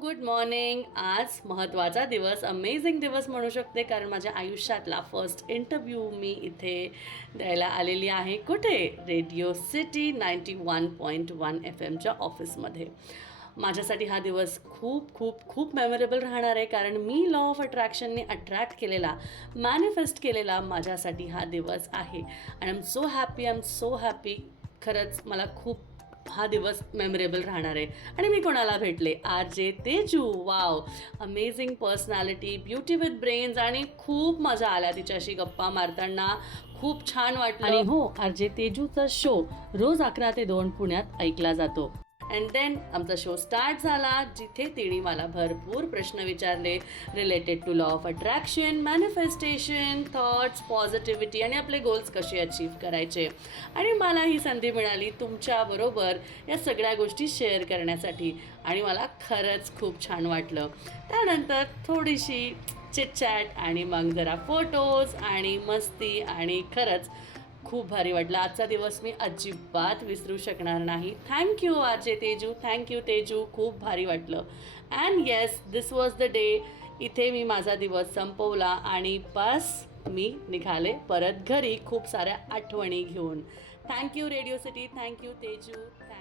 Good morning. आज महत्त्वाचा दिवस अमेझिंग दिवस म्हणू शकते कारण माझ्या आयुष्यातला फर्स्ट इंटरव्ह्यू मी इथे द्यायला आलेली आहे. कुठे? Radio city ninety one point one F एमच्या ऑफिसमध्ये माझ्यासाठी हा दिवस खूप खूप खूप मेमोरेबल राहणार आहे कारण मी लॉ ऑफ अट्रॅक्शनने अट्रॅक्ट केलेला मॅनिफेस्ट केलेला माझ्यासाठी हा दिवस आहे. आणि I am so happy I am so happy खरंच मला खूप हा दिवस मेमोरेबल राहणार आहे. आणि मी कोणाला भेटले? R J Teju. Wow amazing personality beauty with brains आणि खूप मजा आल्या तिच्याशी गप्पा मारताना. खूप छान वाटलं. आणि हो आर जे तेजूचा शो रोज अकरा ते दोन पुण्यात ऐकला जातो. अँड देन आमचा शो स्टार्ट झाला जिथे तिने मला भरपूर प्रश्न विचारले related to law of attraction manifestation thoughts positivity आणि आपले गोल्स कसे अचीव करायचे. आणि मला ही संधी मिळाली तुमच्याबरोबर या सगळ्या गोष्टी शेअर करण्यासाठी. आणि मला खरंच खूप छान वाटलं. त्यानंतर थोडीशी चिटचॅट आणि मग जरा फोटोज आणि मस्ती आणि खरंच खूप भारी वाटलं. आजचा दिवस मी अजिबात विसरू शकणार नाही. Thank you RJ Teju. Thank you Teju. खूप भारी वाटलं. And yes this was the day इथे मी माझा दिवस संपवला आणि बस मी निघाले परत घरी. खूप साऱ्या आठवणी घेऊन. Thank you radio city thank you Teju. Thank